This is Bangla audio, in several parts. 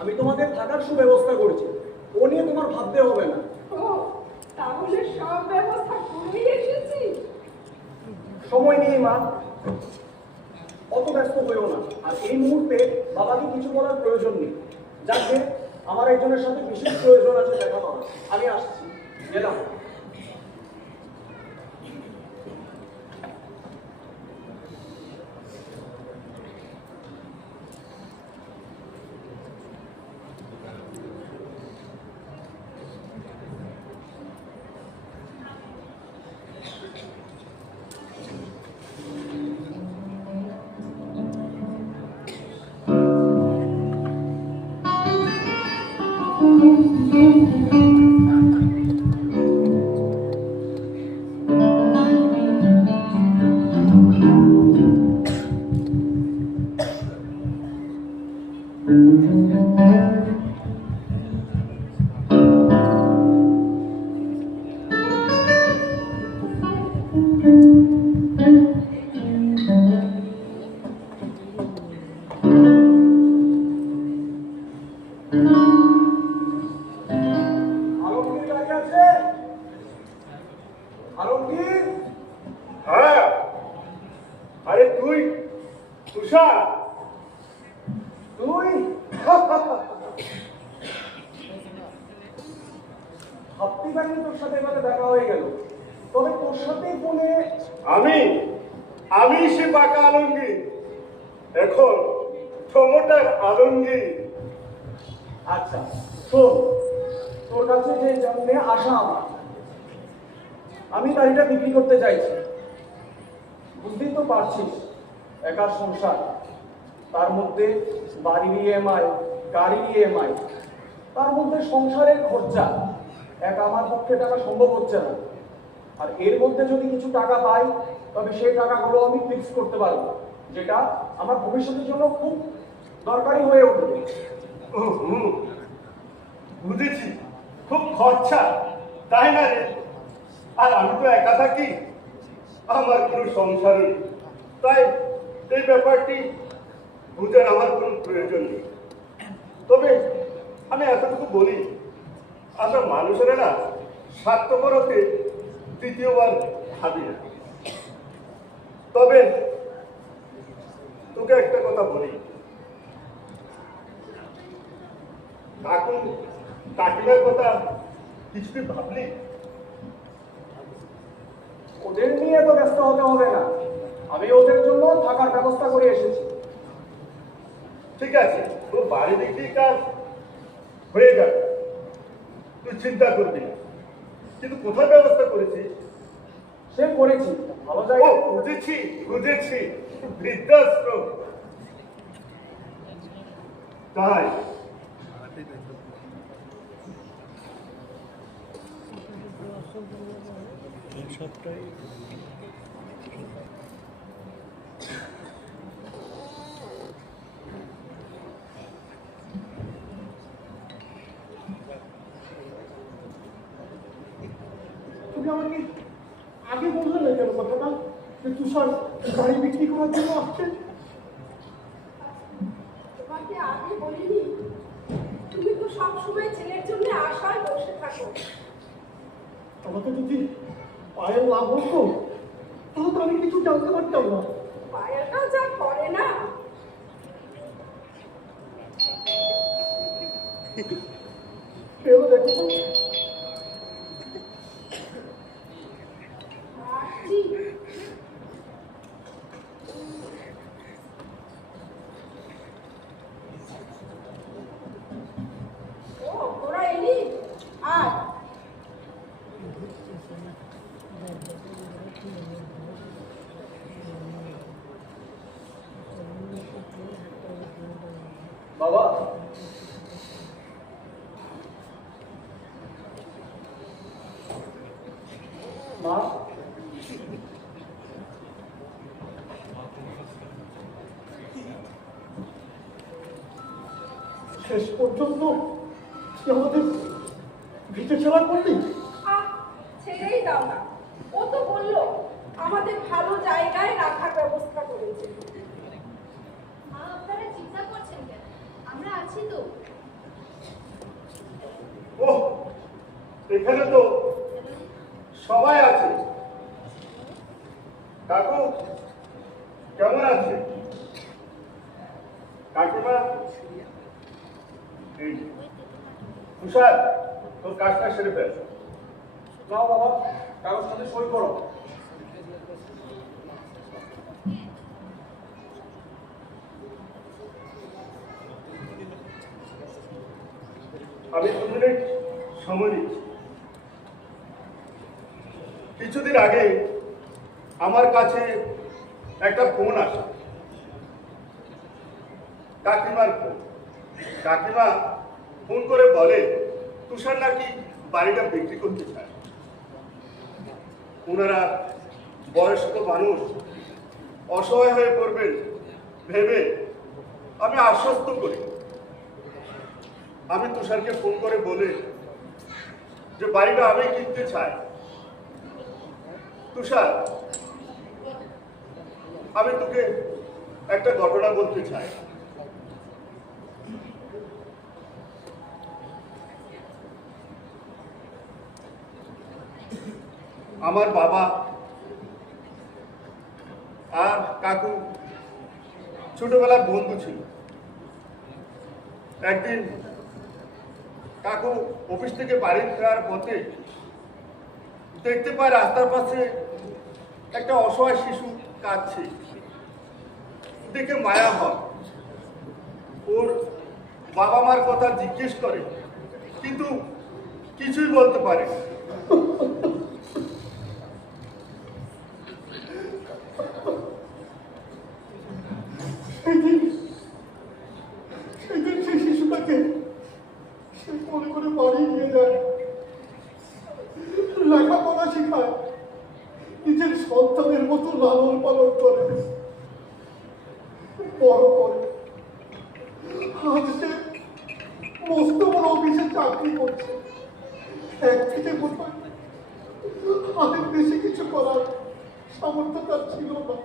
আমি তোমাদের থাকার সুব্যবস্থা করেছি, ও নিয়ে তোমার ভাবতে হবে না। তাহলে সব ব্যবস্থা করে এসেছি। সময় নেই মা, অত ব্যস্ত হইও না। আর এই মুহূর্তে বাবাকে কিছু বলার প্রয়োজন নেই। যাকে আমার একজনের সাথে বিশেষ প্রয়োজন আছে দেখা করার, আমি আসছি, গেলাম। ভাবতে পারিনি তোর সাথে এবারে দেখা হয়ে গেল। তবে তোর সাথে ফোনে আমি সে বাঁকা আলমগীর, এখন প্রমোটার আলমগীর। আচ্ছা শোন, তোর কাছে যে জন্যে আসা আমার, আমি গাড়িটা বিক্রি করতে চাইছি। বুঝতেই তো পারছিস, একার সংসার, তার মধ্যে বাড়ির ইএমআই, গাড়ির ইএমআই, তার মধ্যে সংসারের খরচা, আমার পক্ষে টাকা সম্ভব হচ্ছে না। আর এর মধ্যে যদি কিছু টাকা পাই, তবে সেই টাকাগুলো আমি ফিক্স করতে পারবো, যেটা আমার ভবিষ্যতের জন্য খুব দরকারি হয়ে উঠবে। বুঝেছি, খুব খরচা, তাই না রে? আর আমি তো একা থাকি, আমার কোনো সংসার নেই, তাই এই ব্যাপারটি বুঝার আমার কোনো প্রয়োজন নেই। তবে আমি এতটুকু বলি, আমরা মানুষেরা না স্বার্থপর হতে দ্বিতীয়বার ভাবি না। তবে তোকে একটা কথা বলি, কাকিমার কথা কিছুদিন ভাবলি? ওদের নিয়ে তো ব্যস্ত হতে হবে না, আমি ওদের জন্য থাকার ব্যবস্থা করে এসেছি। ঠিক আছে, তোর বাড়ি বিক্রি কাজ হয়ে যাবে, তুই চিন্তা করবি না। কিন্তু কোথায় ব্যবস্থা করেছিস? সে করেছি, ভালো জায়গা। বুঝেছি, বৃদ্ধাশ্রম। তাই সবটাই তুমি আমাকে আগে বললে না কেন কথাটা, যে তুষার গাড়ি বিক্রি করার জন্য আসছে? তোমাকে আগে বলিনি? তুমি তো সবসময় ছেলের জন্য আশায় বসে থাকো। আমাকে যদি পায়ের লাভ হতো, তাহলে তো আমি কিছু জানতে পারতাম না। পায়েরটা যা করে না, কেউ দেখো তো। তোরা এলি আর বাবা, মা, শেষ পর্যন্ত আমাদের ভিটে ছেড়া করলি? ছেড়েই দাও না। ও তো বললো আমাদের ভালো জায়গায় রাখার ব্যবস্থা করেছে। আপনারা চিন্তা করছেন কেন? আমরা আছি তো। ও, এখানে তো সবাই আছে। কাকু কেমন আছে? কাকিমা, এই তুষার, তোর কাজটা সেরে ফেল। নাও বাবা, কাগজটাতে সই করো। আমি 2 মিনিট সময় দিচ্ছি। কিছুদিন আগে আমার কাছে একটা ফোন আসে, কাকিমার ফোন। কাকিমা ফোন করে বলে তুষার নাকি বাড়িটা বিক্রি করতে চায়। ওনারা বয়স্ক মানুষ, অসহায় হয়ে পড়বেন ভেবে আমি আশ্বস্ত করি। আমি তুষারকে ফোন করে বলে যে বাড়িটা আমি কিনতে চাই। তুষার, আমি তোকে একটা ঘটনা বলতে চাই। আমার বাবা আর কাকু ছোটবেলার বন্ধু ছিল। একদিন কাকু অফিস থেকে বাড়ি ফেরার পথে দেখতে পায় রাস্তার পাশে একটা অসহায় শিশু কাঁদছে। দেখে মায়া হয়। ওর বাবা মার কথা জিজ্ঞেস করে, কিন্তু কিছুই বলতে পারে না। সেদিন সেই শিশুটাকে সে মনে করে বাড়ি নিয়ে যায়, লেখাপড়া শেখায়, নিজের সন্তানের মতো লালন পালন করে, বড় করে। আজ সে মস্ত বড় অফিসে চাকরি করছে। একদিকে বোধহয় অনেক বেশি কিছু করার সামর্থ্য তার ছিল না।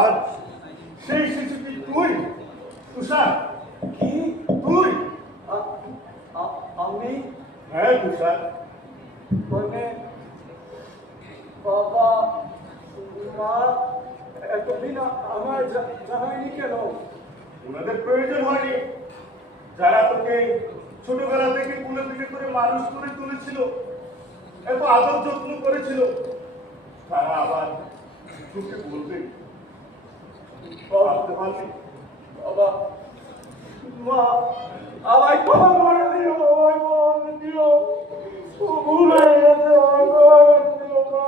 আর সেই শিশুটি তুই, তুষার? কি? তুই? আমি? হ্যাঁ তুষার। মানে বাবা মা এতদিন আমার জানায়নি কেন? ওনাদের প্রয়োজন হয়নি। যারা তোকে ছোটবেলা থেকে কুলে পিঠে করে মানুষ করে তুলেছিল, এত আদর যত্ন করেছিল, তারা আবার তোকে বলবে ভাবতে পারলি? বাবা মা আমায় ক্ষমা করে দিও, আমায় ক্ষমা করে দিও। ভুল হয়ে গেছে, আমায় ক্ষমা করে দিও মা।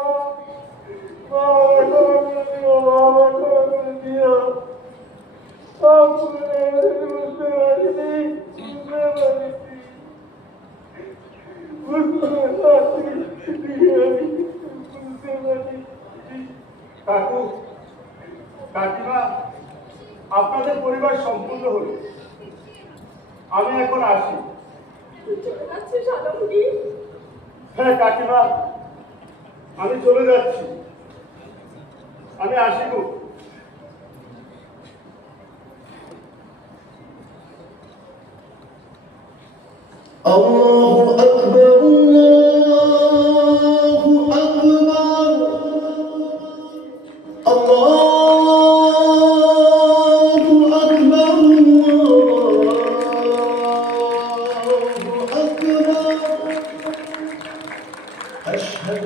মা আমায় ক্ষমা করে দিও, মা আমায় ক্ষমা করে দিও। সব ভুল হয়ে গেছে, বুঝতে পারিনি, বুঝতে পারিনি, বুঝতে পারিনি। কাকু, কাকিমা, আপনাদের পরিবার সম্পূর্ণ হলো। আমি এখন আসি। চলে যাচ্ছে সাদামুড়ি। হ্যাঁ কাকিমা, আমি চলে যাচ্ছি। আমি আসি গো। الله أكبر الله أكبر الله أكبر الله أكبر أشهد